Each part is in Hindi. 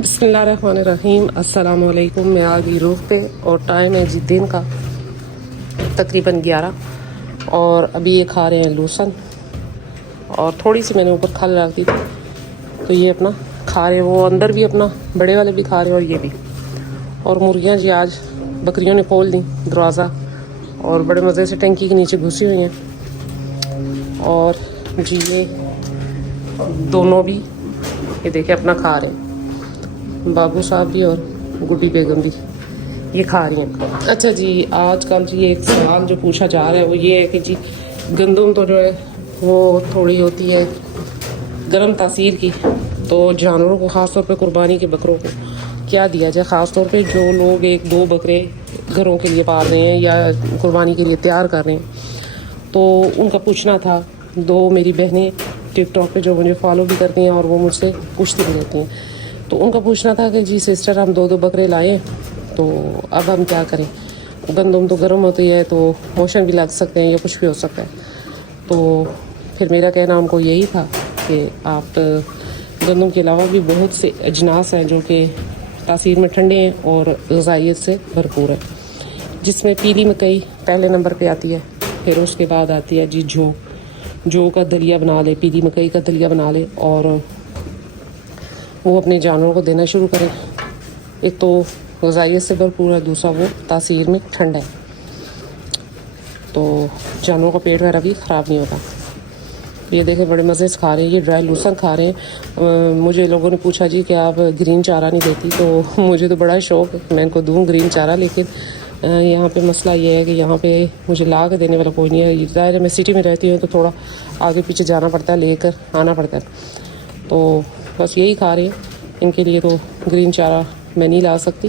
बिस्मिल्लाहिर्रहमानिर्रहीम। अस्सलाम वालेकुम। मैं आ गई रूफ पे और टाइम है जी दिन का तकरीबन 11 और अभी ये खा रहे हैं लूसन और थोड़ी सी मैंने ऊपर खल रख दी थी तो ये अपना खा रहे हैं। वो अंदर भी अपना बड़े वाले भी खा रहे हैं और ये भी। और मुर्गियाँ जी आज बकरियों ने खोल दी दरवाज़ा और बड़े मज़े से टंकी के नीचे घुसी हुई हैं। और जी ये दोनों भी ये देखे अपना खा रहे हैं, बाबू साहब भी और गुड्डी बेगम भी ये खा रही हैं। अच्छा जी, आजकल जी एक सवाल जो पूछा जा रहा है वो ये है कि जी गंदम तो जो है वो थोड़ी होती है गर्म तासीर की, तो जानवरों को ख़ास तौर पे कुर्बानी के बकरों को क्या दिया जाए। ख़ास तौर पे जो लोग एक दो बकरे घरों के लिए पाल रहे हैं या कुर्बानी के लिए तैयार कर रहे हैं, तो उनका पूछना था। दो मेरी बहनें टिकटॉक पे जो मुझे फॉलो भी करती हैं और वो मुझसे पूछती भी रहती हैं, तो उनका पूछना था कि जी सिस्टर हम दो बकरे लाएं तो अब हम क्या करें। गंदम तो गर्म होती है तो मोशन भी लग सकते हैं या कुछ भी हो सकता है। तो फिर मेरा कहना उनको यही था कि आप गंदम के अलावा भी बहुत से अजनास हैं जो कि तासीर में ठंडे हैं और ग़िज़ाइयत से भरपूर है, जिसमें पीली मकई पहले नंबर पे आती है। फिर उसके बाद आती है जी जौ का दलिया बना ले, पीली मकई का दलिया बना ले और वो अपने जानवरों को देना शुरू करें। एक तो ग़िज़ाइयत से भरपूर है, दूसरा वो तासीर में ठंडा है, तो जानवरों का पेट वगैरह भी ख़राब नहीं होता। ये देखें बड़े मज़े से खा रहे हैं, ये ड्राई लूसन खा रहे हैं। मुझे लोगों ने पूछा जी कि आप ग्रीन चारा नहीं देती, तो मुझे तो बड़ा शौक़ है मैं इनको दूँ ग्रीन चारा, लेकिन यहाँ पे मसला ये है कि यहाँ पे मुझे ला के देने वाला कोई नहीं है। ज़ाहिर है मैं सिटी में रहती हूँ तो थोड़ा आगे पीछे जाना पड़ता है, लेकर आना पड़ता है, तो बस यही खा रही हैं। इनके लिए तो ग्रीन चारा मैं नहीं ला सकती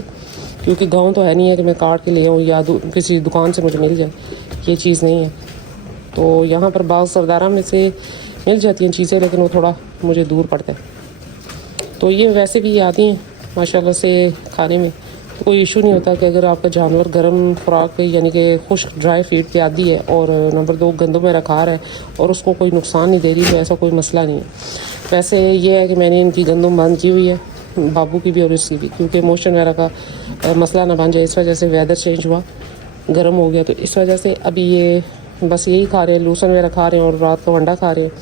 क्योंकि गांव तो है नहीं है कि मैं काट के ले आऊँ या किसी दुकान से मुझे मिल जाए, ये चीज़ नहीं है। तो यहाँ पर बाज़ सरदारा में से मिल जाती हैं चीज़ें, लेकिन वो थोड़ा मुझे दूर पड़ता है। तो ये वैसे भी आती हैं माशाल्लाह से खाने में, तो कोई इशू नहीं होता कि अगर आपका जानवर गर्म खुराक पे यानी कि खुश्क ड्राई फीड पे आदि है और नंबर 2 गंदम में रखा रहा है और उसको कोई नुकसान नहीं दे रही, तो ऐसा कोई मसला नहीं है। वैसे ये है कि मैंने इनकी गंदम बंद की हुई है, बाबू की भी और इसकी भी, क्योंकि मोशन वगैरह का मसला ना बन जाए। इस वजह से वेदर चेंज हुआ, गर्म हो गया, तो इस वजह से अभी ये बस यही खा रहे हैं, लूसन वगैरह खा रहे हैं और रात का वंडा खा रहे हैं।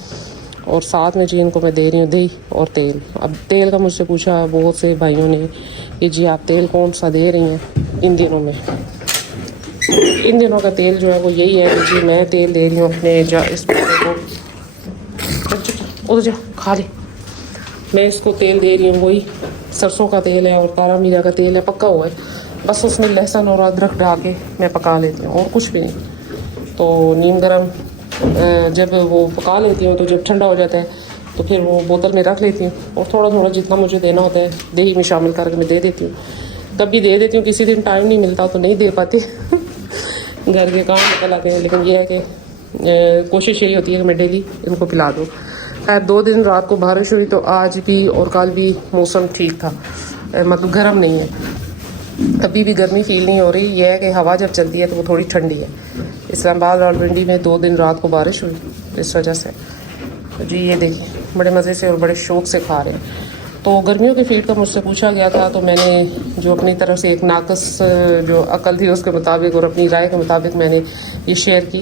और साथ में जी इनको मैं दे रही हूँ दही और तेल। अब तेल का मुझसे पूछा बहुत से भाइयों ने कि जी आप तेल कौन सा दे रही हैं इन दिनों में। इन दिनों का तेल जो है वो यही है कि जी मैं तेल दे रही हूँ अपने इस को उधर जा खा ले। मैं इसको तेल दे रही हूँ वही सरसों का तेल है और तारा मीरा का तेल है, पक्का हुआ है, बस उसमें लहसुन और अदरक डाल के मैं पका लेती हूँ और कुछ भी नहीं। तो नीम गर्म जब वो पका लेती हूँ तो जब ठंडा हो जाता है तो फिर वो बोतल में रख लेती हूँ और थोड़ा थोड़ा जितना मुझे देना होता है दही में शामिल करके मैं दे देती हूँ। कभी दे देती हूँ, किसी दिन टाइम नहीं मिलता तो नहीं दे पाती घर के काम निकल आते हैं, लेकिन ये है कि कोशिश यही होती है कि मैं डेली इनको पिला दूँ। खैर 2 दिन रात को बारिश हुई तो आज भी और कल भी मौसम ठीक था, मतलब गर्म नहीं है, अभी भी गर्मी फील नहीं हो रही। यह है कि हवा जब चलती है तो वो थोड़ी ठंडी है। इस्लामाबाद और पिंडी में 2 दिन रात को बारिश हुई, इस वजह से तो जी ये देखिए बड़े मज़े से और बड़े शौक़ से खा रहे हैं। तो गर्मियों की फीड का मुझसे पूछा गया था, तो मैंने जो अपनी तरफ से एक नाकस जो अकल थी उसके मुताबिक और अपनी राय के मुताबिक मैंने ये शेयर की।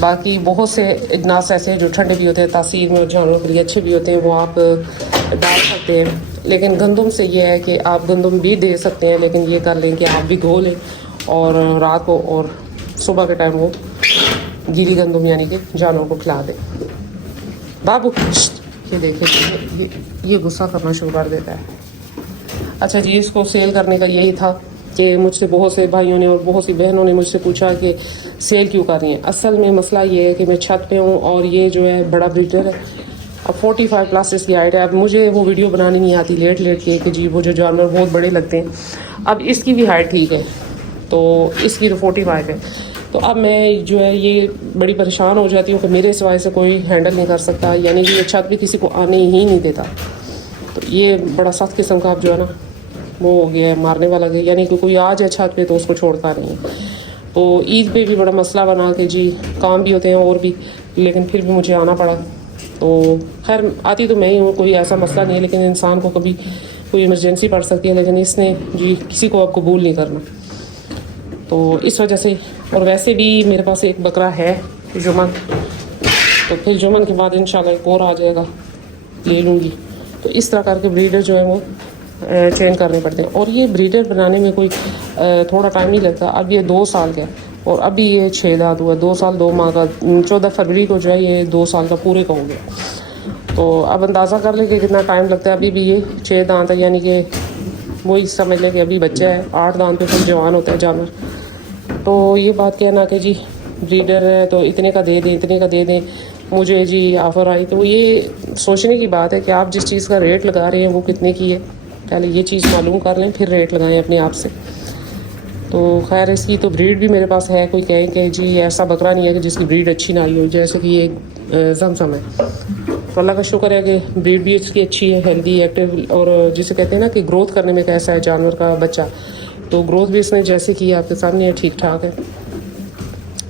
बाकी बहुत से अजनास ऐसे हैं जो ठंडे भी होते हैं, तासीर में और जानवरों के लिए अच्छे भी होते हैं, वो आप डाल सकते हैं। लेकिन गंदम से ये है कि आप गंदम भी दे सकते हैं, लेकिन ये कर लें कि आप भिगो लें और रात को और सुबह के टाइम वो गीली गंदम यानी कि जानवरों को खिला दें। बाबू ये देखिए ये गुस्सा करना शुरू कर देता है। अच्छा जी, इसको सेल करने का यही था कि मुझसे बहुत से भाइयों ने और बहुत सी बहनों ने मुझसे पूछा कि सेल क्यों कर रही हैं। असल में मसला ये है कि मैं छत पे हूँ और ये जो है बड़ा ब्रीडर है, अब 45 प्लस इसकी हाइट है। अब मुझे वो वीडियो बनानी नहीं आती लेट के कि जी वो जो जानवर बहुत बड़े लगते हैं। अब इसकी भी हाइट ठीक है तो इसकी तो 45 है, तो अब मैं जो है ये बड़ी परेशान हो जाती हूँ कि मेरे सिवाय से कोई हैंडल नहीं कर सकता, यानी कि ये छत भी किसी को आने ही नहीं देता। तो ये बड़ा सख्त किस्म का अब जो है ना वो हो गया है, मारने वाला गया, यानी कि कोई आ जाए छत पे तो उसको छोड़ता नहीं है। तो ईद पे भी बड़ा मसला बना कि जी काम भी होते हैं और भी, लेकिन फिर भी मुझे आना पड़ा। तो खैर आती तो मैं ही हूँ, कोई ऐसा मसला नहीं है, लेकिन इंसान को कभी कोई इमरजेंसी पड़ सकती है, लेकिन इसने जी किसी को अब कबूल नहीं करना। तो इस वजह से, और वैसे भी मेरे पास एक बकरा है जुमन, तो फिर जुमन के बाद इंशाल्लाह एक और आ जाएगा, ले लूँगी। तो इस तरह करके ब्रीडर जो है वो चेंज करने पड़ते हैं। और ये ब्रीडर बनाने में कोई थोड़ा टाइम नहीं लगता। अब ये 2 साल का है और अभी ये 6 दांत हुआ, 2 साल 2 माह का। 14 फरवरी को जो है ये 2 साल का पूरे का हो गया। तो अब अंदाज़ा कर ले कि कितना टाइम लगता है। अभी भी ये 6 दांत है, यानी कि वही समझ लें कि अभी बच्चा है। 8 दांत पे फिर जवान होता है जानवर। तो ये बात कहना कि जी ब्रीडर है तो इतने का दे दें, इतने का दे दें, मुझे जी ऑफ़र आई, तो ये सोचने की बात है कि आप जिस चीज़ का रेट लगा रहे हैं वो कितने की है। पहले ये चीज़ मालूम कर लें, फिर रेट लगाएं अपने आप से। तो खैर इसकी तो ब्रीड भी मेरे पास है। कोई कहें कि जी ऐसा बकरा नहीं है कि जिसकी ब्रीड अच्छी ना आई हो, जैसे कि ये जमसम है। तो अल्लाह का शुक्र है कि ब्रीड भी इसकी अच्छी है, हेल्दी, एक्टिव, और जिसे कहते हैं ना कि ग्रोथ करने में कैसा है जानवर का बच्चा, तो ग्रोथ भी इसने जैसे की आपके सामने है, ठीक ठाक है।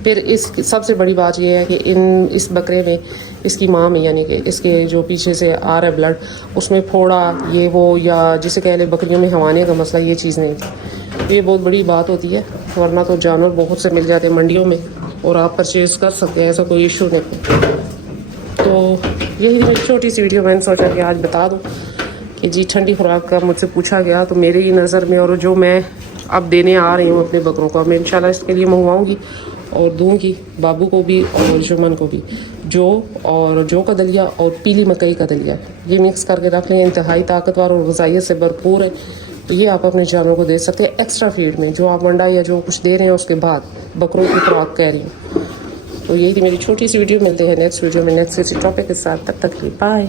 फिर इस सबसे बड़ी बात यह है कि इस बकरे में, इसकी माँ में, यानी कि इसके जो पीछे से आ रहा है ब्लड, उसमें फोड़ा ये वो, या जिसे कह ले बकरियों में हवाने का मसला, ये चीज़ नहीं थी। ये बहुत बड़ी बात होती है, वरना तो जानवर बहुत से मिल जाते हैं मंडियों में और आप परचेज़ कर सकते हैं, ऐसा कोई इशू नहीं। तो यही मेरी छोटी सी वीडियो मैंने सोचा कि आज बता दूँ कि जी ठंडी खुराक का मुझसे पूछा गया, तो मेरे ही नज़र में, और जो मैं अब देने आ रही हूँ अपने बकरों को, मैं इंशाल्लाह इसके लिए मंगवाऊँगी और दूँगी बाबू को भी और जुमन को भी। जो का दलिया और पीली मकई का दलिया, ये मिक्स करके रख लें। इंतहाई ताकतवर और ग़िज़ाइयत से भरपूर है। तो ये आप अपने जानवरों को दे सकते हैं एक्स्ट्रा फीड में, जो आप अंडा या जो कुछ दे रहे हैं उसके बाद बकरों की खुराक कह रही हूँ। तो यही थी मेरी छोटी सी वीडियो। मिलते हैं नेक्स्ट वीडियो में नेक्स्ट किसी टॉपिक के साथ। तब तक के लिए बाय।